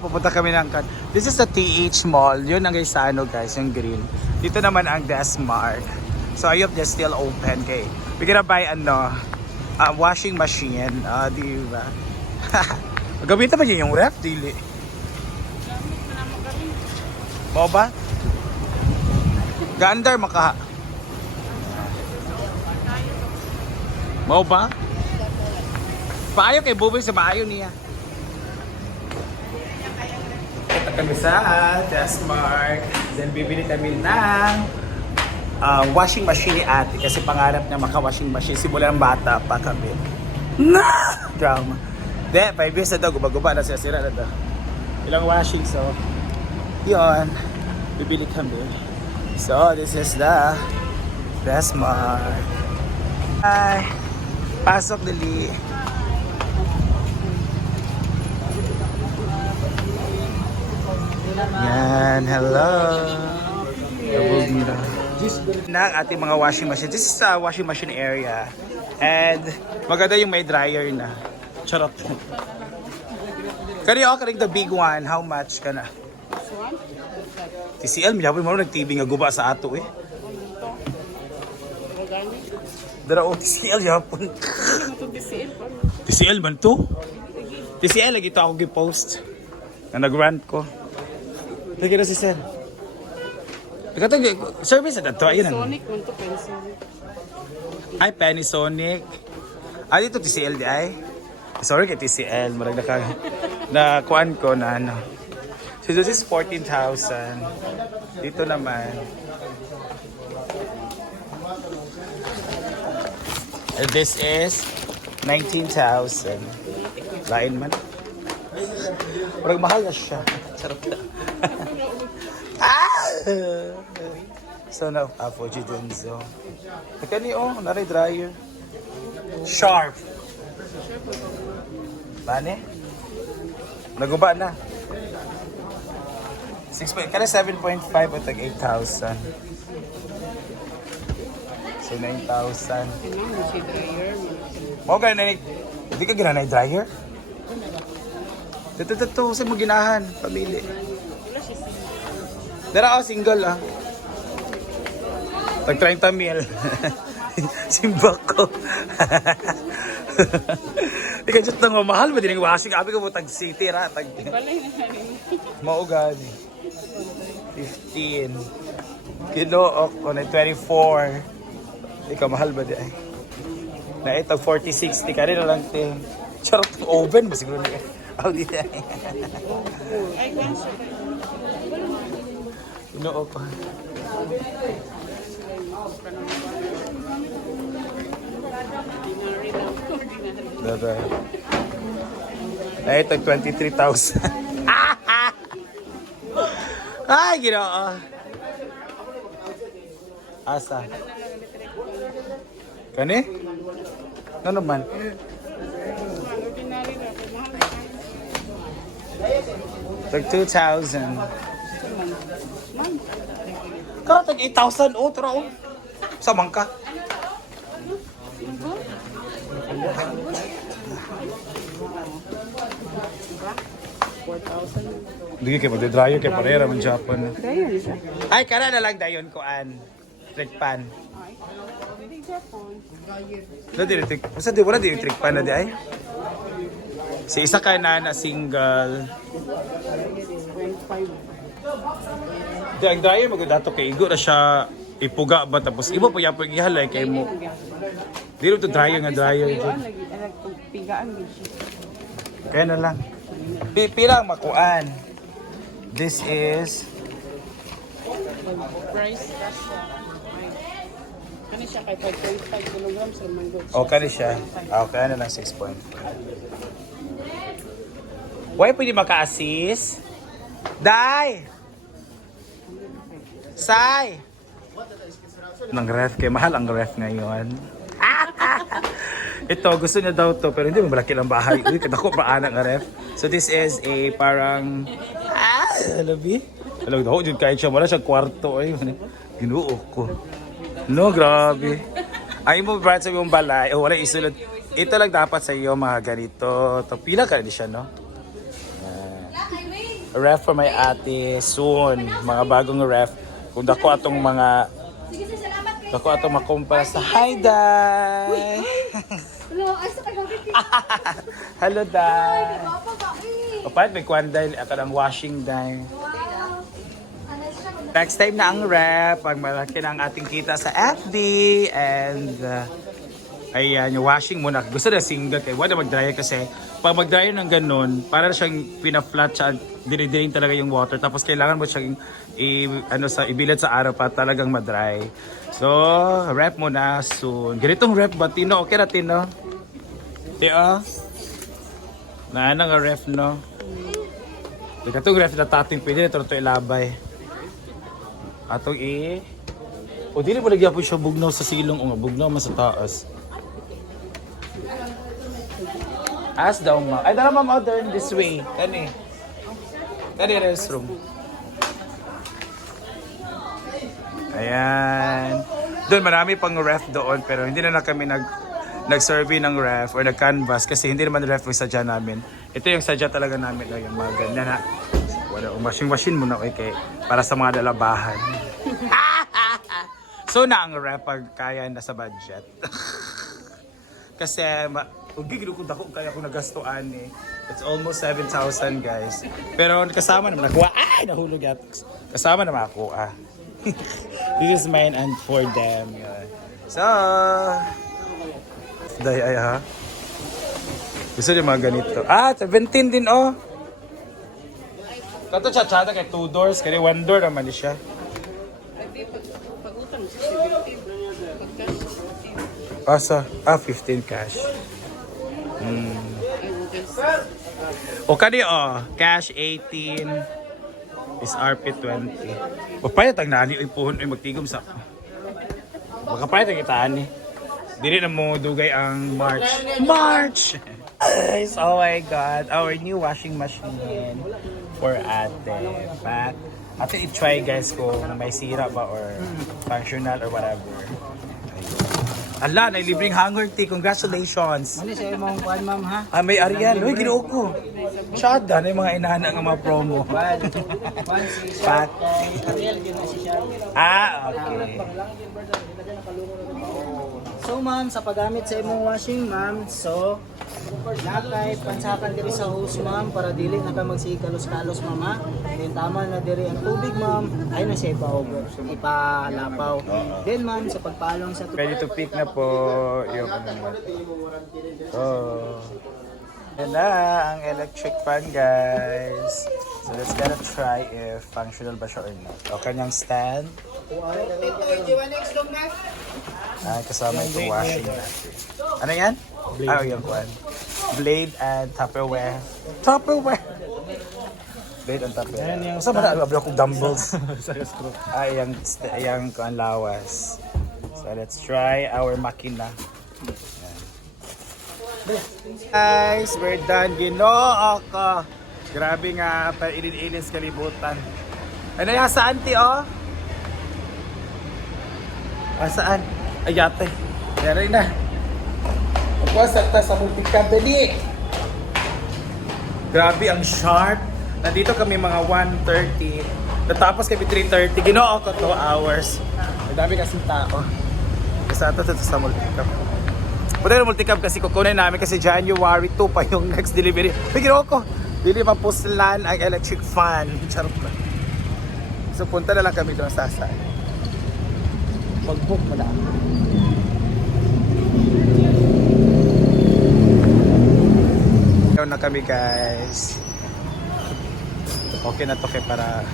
Pupunta kami ng This is the TH Mall. Yun ang guys sa ano guys, yung green. Dito naman ang Desmark. So I hope they're still open kay. We're gonna buy washing machine. Di ba? Gamitin ba yun yung ref? Dili. Mo ba? Gandar maka. Mo ba? Paayo kay Buboy sa maayo niya. Kami sa Desmark. Then bibili kami ng washing machine ni ate kasi pangarap niya maka-washing machine simula ng bata pa kami. Na! Drama. Then 5 years na daw, guba-guba na sira na daw. Ilang washing, so yun, bibili kami. So this is the Desmark. Hi! Pasok dali. Yan, hello. Ng ating mga washing machine. This is a washing machine area. And maganda yung may dryer na. Charot. Kaya ako the big one. How much ka na? TCL, mayapin mo nag-TV nga guba sa ato eh. Dara o TCL yapon. TCL man to? TCL lagi to ako gi-post. Na nag-rant ko. Lagi na si Sir. Service na ito. Ayun Sonic man to, Panasonic. Ay, Panasonic. Dito TCL di ay. Sorry kay TCL. Marag na kuan ko na ano. So this is 14,000. Dito naman. And this is 19,000. Lain man. Marag mahal na siya. Sarap na. So na Fuji Denso. Kani nari dryer. Sharp. Bane? Naguba na. 7.5 o tag 8,000. So 9,000. Mo ganun hindi ka ginanay dryer? Dito sa maginahan, pamili. Dara ako single Tag 30 mil. Simba ko. Ika just nang mamahal ba din yung washing? Abi ko mo tag city ra. Tag... Maugad. 15. Kilook ko na 24. Ikaw mahal ba di ay? Na itag 40-60 ka rin na lang ting. Charot oven ba siguro na oh, di ay. Inoo ko. Dada. Na itag 23,000. Ay, ginoo. Asa? Kani? Ano naman? Tag 2,000. Kaya tag 8,000 tara Samang ka. Hindi kayo magdadryer kay parera man Japan. Ay, kara na lang dayon ko trick pan. Basta di wala di trick pan na di ay. Si isa ka na single. Di ang dryer magdato kay igo na siya ipuga ba tapos iba pa yapon ihalay kay mo. Di ro to dryer nga dryer. Kaya na lang. Pila ang makuan. This is Price kani siya kay 5.5 kilograms sa mango. kani siya. Kaya na lang 6.5. Why pwede maka-assist? Dai! Sai! Nang ref kay mahal ang ref ngayon. Ito gusto niya daw to pero hindi mo malaki ng bahay. Uy, kadako pa anak nga ref. So this is a parang labi. Alam daw jud kay siya wala siya kwarto ay ginuo ko. No, grabe. Ay mo brad sa yung balay. Wala isulod. Ito lang dapat sa iyo mga ganito. To pila ka di siya no? ref for my ate soon. Mga bagong ref. Kung dako atong mga dako atong makumpara sa hi, Day! Hello, ay sa kagabi. Hello, Day! Papa ba eh. O paano may kuwan, Day? Ako ng washing, Day. Wow. Ano siya? Next time na ang ref. Pag malaki na ang ating kita sa FB. And ayan, yung washing muna. Gusto na single kaya wala mag-dryer kasi pag mag-dryer ng ganun, para na siyang pina-flat siya, dinidiring talaga yung water. Tapos kailangan mo siyang ibilad sa araw para talagang madry. So, rep muna soon. Ganitong rep ba, Tino? Okay na, Tino? Tio? Naana nga ref, no? Itong ref na tating pwede na ito ilabay. Atong o dili mo lagyan po siya bugnaw sa silong o nga bugnaw mas sa taas. As daw ma. Ay dala ma'am modern this way. Kani. Kani restroom. Ayan. Doon marami pang ref doon pero hindi na kami nag-survey ng ref or nag-canvas kasi hindi naman ref yung sadya namin. Ito yung sadya talaga namin. O, yung mga ganyan ha. Wala, washing muna okay para sa mga dalabahan. So na ang ref pag kaya na sa budget. Kasi gigilo ko dako kaya ko nagastuan eh. It's almost 7,000 guys. Pero kasama naman ako. Ay nahulog at kasama naman ako This is mine and for them. Yun. So day ay ha. Gusto niyo mga ganito. 17 din oh. Kato chachada kay 2 doors kaya 1 door naman siya. Pag-utang sa 70. Asa? 15 cash. O kani cash 18 is RP 20. O payat ang nani ipuhon ay magtigom sa. Baka payat ang itaan ni. Dili na mo dugay ang March. Guys, oh my god, our new washing machine for ate. But ate i-try guys kung may sira ba or functional or whatever. Ala, na libreng hanger tea. Congratulations. Ano sa imong kuan ma'am ha? May Ariel. Uy, ginoo ko. Chada na yung mga inana ng mga promo. Kuan si Pat. Ariel yun na si siya. Okay. So ma'am, sa paggamit sa imong washing ma'am, so nakay pansakan diri sa hose ma'am para dili na ka magsikalos-kalos ma'am ha. Then tama na diri ang tubig ma'am, ay na siya ipalapaw. Then ma'am, sa pagpalong sa Ready to pick na po yung yan na ang electric fan guys. So let's gonna try if functional ba siya or not. O kanyang stand. Kasama itong washing natin. Ano yan? Yung kwan. Blade and Tupperware. Blade and Tupperware. Saan ba na? Abla kong dumbbells. Yung kwan lawas. So let's try our makina. Guys, we're done. Ginoo ako. Grabe nga, pailin-ilin sa kalibutan. Ano yan? Saan, ti, oh? Saan? Ay, yate. Meron na. Pagwas, sa multicab, dali. Grabe, ang sharp. Nandito kami mga 1:30. Natapos kami 3:30. Ginoo ako 2 hours. Ang dami kasing tao. Kasi ito sa multicab. Pwede na multicab kasi kukunin namin kasi January 2 pa yung next delivery. Ginoo ko. Dili mapuslan ang electric fan. Charot na. So punta na lang kami doon sa sasay. Mag-book mo na. Doon na kami guys. Okay na to kay para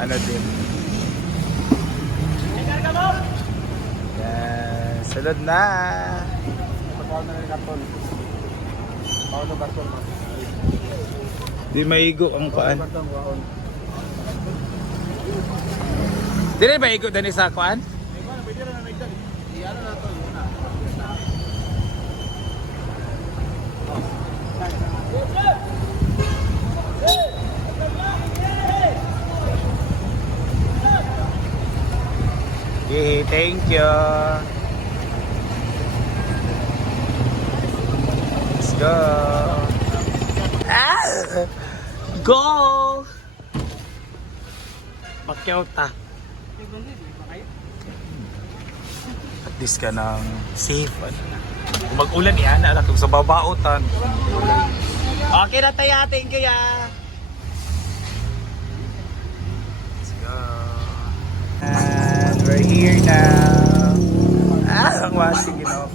ano din. Yes, salud na. Di maigo ang paan. Di rin maigo dani sa kuan? Okay, thank you. Let's go. go! Bakyaw ta. At least ka ng safe. Kung mag-ulan yan, anak, kung sa babaotan. Okay na tayo, thank you ya. Let's go. And we're here now. Ang washing, you know.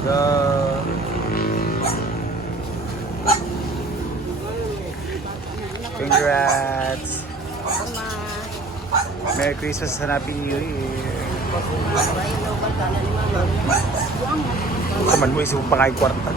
Go. Congrats. Merry Christmas and Happy New Year. Kaman mo isip pangay kwarta.